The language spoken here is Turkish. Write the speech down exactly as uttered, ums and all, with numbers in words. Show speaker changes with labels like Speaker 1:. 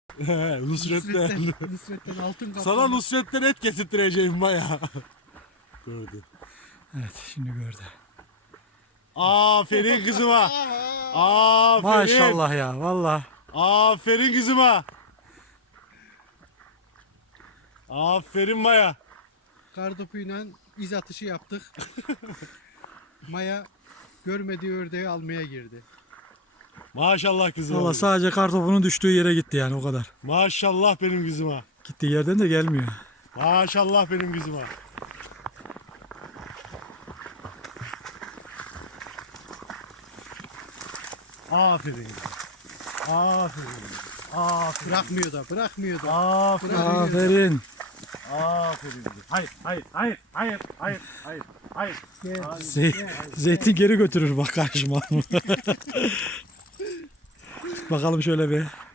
Speaker 1: Nusret'ten.
Speaker 2: Nusret'ten, Nusret'ten altın kaplı.
Speaker 1: Sana Nusret'ten et getirttireceğim baya. Gördü.
Speaker 3: Evet şimdi gördü.
Speaker 1: Aferin kızıma. Aferin.
Speaker 3: Maşallah ya valla.
Speaker 1: Aferin kızıma. Aferin Maya.
Speaker 2: Kardopuyla iz atışı yaptık. Maya görmediği ördeği almaya girdi.
Speaker 1: Maşallah kızıma.
Speaker 3: Valla sadece kartopunun düştüğü yere gitti yani o kadar.
Speaker 1: Maşallah benim kızıma.
Speaker 3: Gittiği yerden de gelmiyor.
Speaker 1: Maşallah benim kızıma. Aferin. Aferin. Aferin.
Speaker 2: Bırakmıyor da, bırakmıyor da.
Speaker 1: Aferin.
Speaker 3: Aferin.
Speaker 1: Aferin. Hayır, hayır, hayır, hayır, hayır, hayır, hayır.
Speaker 2: Gel.
Speaker 3: Ze- zeytin geri götürür bak karışma. Bakalım şöyle bir.